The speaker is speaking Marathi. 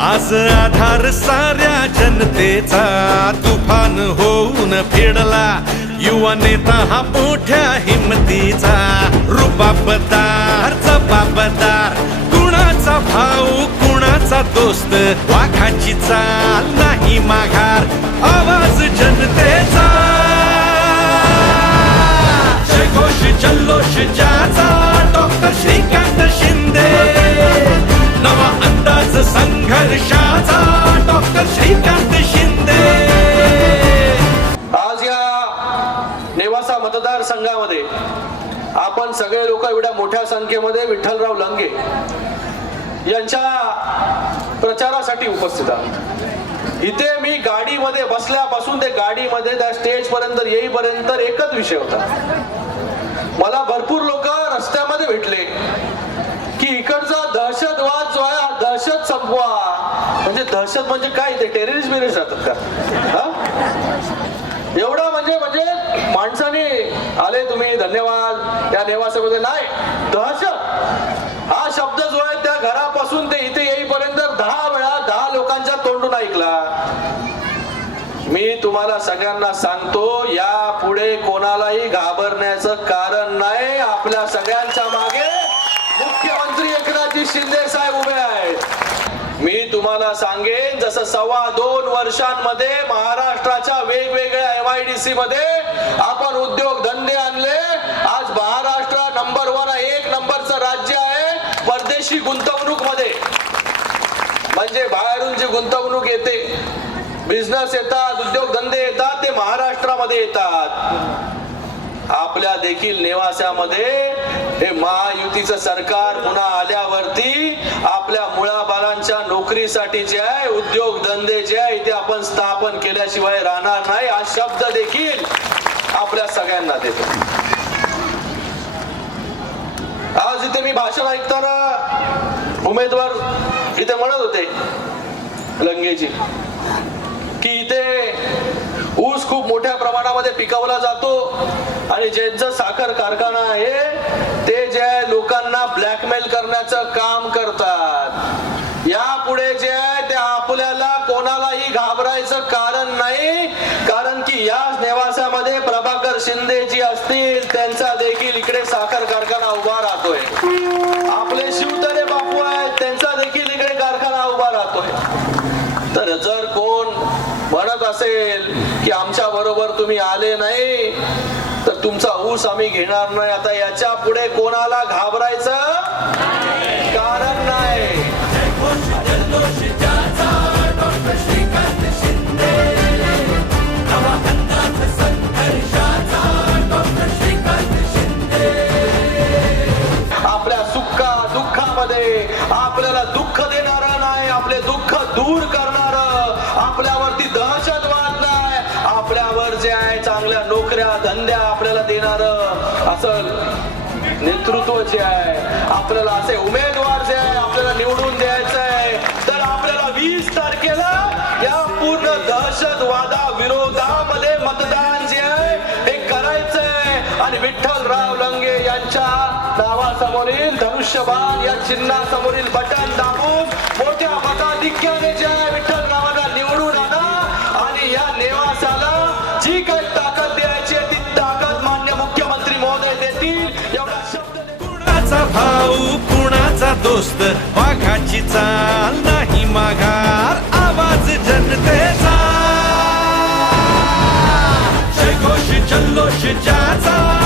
आज आधार साऱ्या जनतेचा तुफान होऊन फेडला. युवा नेता हा मोठ्या हिमतीचा रुबाबदार जबाबदार कुणाचा भाऊ कुणाचा दोस्त वाघाची चाल मतदारसंघामध्ये आपण सगळे लोक एवढ्या मोठ्या संख्येमध्ये विठ्ठलराव लंगे यांच्या प्रचारासाठी उपस्थित आहोत. इथे मी गाडीमध्ये बसल्यापासून ते गाडीमध्ये त्या स्टेज पर्यंत येईपर्यंत एकच विषय होता. मला भरपूर लोक रस्त्यामध्ये भेटले की इकडचा दहशतवाद जो आहे दहशत संपवा. म्हणजे दहशत म्हणजे काय? ते टेररिस्ट बिरिस्ट राहतात का? एवढा म्हणजे म्हणजे माणसाने आले तुम्ही धन्यवाद. त्या नेवासामध्ये नाही दहशत. हा शब्द जो आहे त्या घरापासून ते इथे येईपर्यंत दहा वेळा दहा लोकांच्या तोंडून ऐकला. मी तुम्हाला सगळ्यांना सांगतो या पुढे कोणालाही घाबरण्याचं कारण नाही. आपल्या सगळ्यांच्या मागे मुख्यमंत्री एकनाथजी शिंदे साहेब उभे आहेत. मी तुम्हाला सांगेन जसं सव्वा दोन वर्षांमध्ये महाराष्ट्राच्या वेगवेगळ्या एम आय डी सी मध्ये आपण उद्योग धंदे आणले. आज महाराष्ट्र नंबर वन एक नंबरचं राज्य आहे परदेशी गुंतवणूकमध्ये म्हणजे बाहेरून जी गुंतवणूक येते बिझनेस येतात उद्योगधंदे येतात ते महाराष्ट्रामध्ये येतात. आपल्या देखील नेवास्यामध्ये हे महायुतीचं सरकार पुन्हा आल्यावरती आपल्या मुळाबाळांच्या नोकरीसाठी जे आहे उद्योग धंदे जे आहे ते आपण स्थापन केल्याशिवाय राहणार नाही. हा शब्द देखील आपल्या सगळ्यांना देतो आज इथे मी भाषण ऐकताना उमेदवार इथे म्हणत होते लंगेजी की इथे ऊस खूप मोठ्या प्रमाणामध्ये पिकवला जातो आणि ज्यांचं साखर कारखाना आहे ते ज्या लोकांना ब्लॅकमेल करण्याचं काम करतात. नेवासामध्ये प्रभाकर शिंदे जी असतील त्यांचा देखील इकडे साखर कारखाना उभा राहतोय. आपले शिवतरे बापू आहेत त्यांचा देखील इकडे कारखाना उभा राहतोय. तर जर कोण म्हणत असेल की आमच्या बरोबर तुम्ही आले नाही तर तुमचा ऊस आम्ही घेणार नाही. आता याच्यापुढे कोणाला घाबरायचं? कारण नाही. चांगल्या नोकऱ्या धंद्या आपल्याला देणार असं नेतृत्व जे आहे आपल्याला असे उमेदवार जे आहे आपल्याला निवडून द्यायचं आहे. तर आपल्याला वीस तारखेला या पूर्ण दहशतवादा विरोधामध्ये मतदान जे आहे हे करायचंय. आणि विठ्ठलराव लंगे यांच्या नावासमोरील धनुष्यबाण या चिन्हासमोरील बटन दाबून मोठ्या मताधिक्याने जे कुणाचा भाऊ कुणाचा दोस्त वाघाची चाल नाही माघार आवाज जनतेचा. जयघोष चल्लोष ज्याचा.